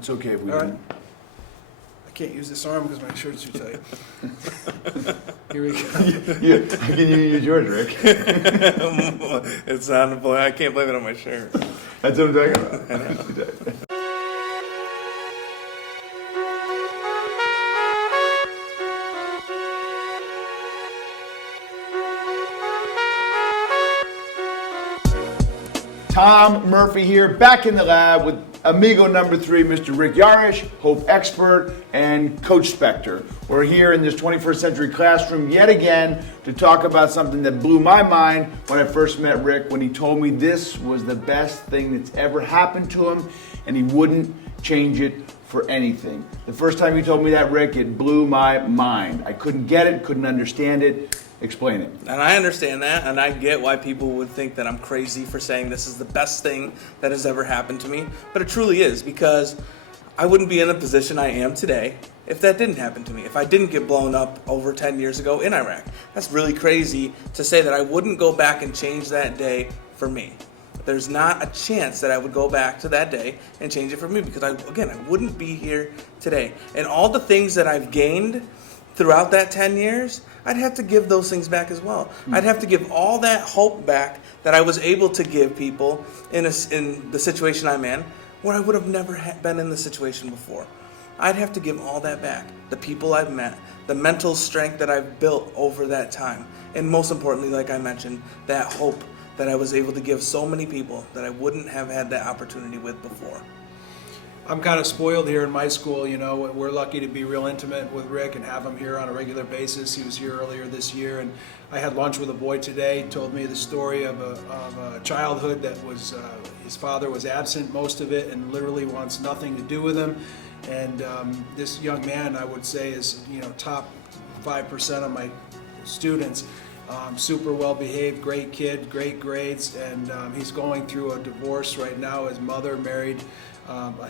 It's okay if we All right. don't. I can't use this arm because my shirt's too tight. Here we go. Can you use yours, Rick? It's on the I can't blame it on my shirt. That's what I'm talking about. Tom Murphy here, back in the lab with amigo number 3, Mr. Rick Yarish, Hope expert, and Coach Spector. We're here in this 21st century classroom yet again to talk about something that blew my mind when I first met Rick, when he told me this was the best thing that's ever happened to him, and he wouldn't change it for anything. The first time you told me that, Rick, it blew my mind. I couldn't get it, couldn't understand it. Explain it. And I understand that, and I get why people would think that I'm crazy for saying this is the best thing that has ever happened to me. But it truly is, because I wouldn't be in the position I am today if that didn't happen to me, if I didn't get blown up over 10 years ago in Iraq. That's really crazy to say that I wouldn't go back and change that day for me. There's not a chance that I would go back to that day and change it for me, because I wouldn't be here today. And all the things that I've gained throughout that 10 years, I'd have to give those things back as well. I'd have to give all that hope back that I was able to give people in the situation I'm in, where I would have never been in the situation before. I'd have to give all that back. The people I've met, the mental strength that I've built over that time, and most importantly, like I mentioned, that hope that I was able to give so many people that I wouldn't have had that opportunity with before. I'm kind of spoiled here in my school. You know, we're lucky to be real intimate with Rick and have him here on a regular basis. He was here earlier this year, and I had lunch with a boy today. He told me the story of a childhood that was his father was absent most of it, and literally wants nothing to do with him. And this young man, I would say, is top 5% of my students. Super well behaved, great kid, great grades, and he's going through a divorce right now. His mother married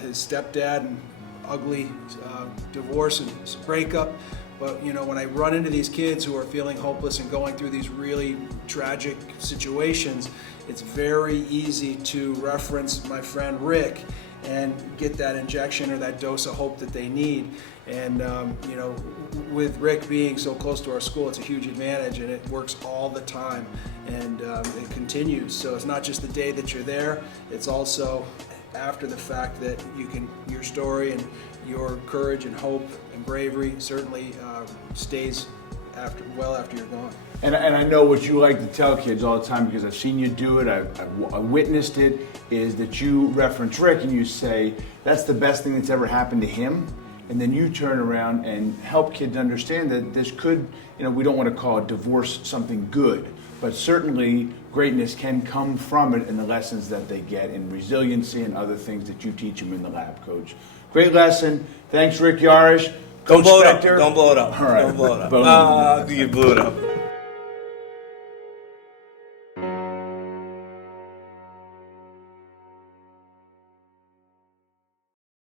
his stepdad, and ugly divorce and breakup. But when I run into these kids who are feeling hopeless and going through these really tragic situations, it's very easy to reference my friend Rick and get that injection or that dose of hope that they need. And with Rick being so close to our school, it's a huge advantage, and it works all the time, and it continues. So it's not just the day that you're there, it's also after the fact that your story and your courage and hope and bravery certainly stays after you're gone. And I know what you like to tell kids all the time, because I've seen you do it, I witnessed it, is that you reference Rick and you say, that's the best thing that's ever happened to him. And then you turn around and help kids understand that this could, we don't want to call it divorce something good, but certainly greatness can come from it, and the lessons that they get in resiliency and other things that you teach them in the lab, Coach. Great lesson. Thanks, Rick Yarish. Don't blow it up. Spector. Don't blow it up. All right. Don't blow it up. You blew it up.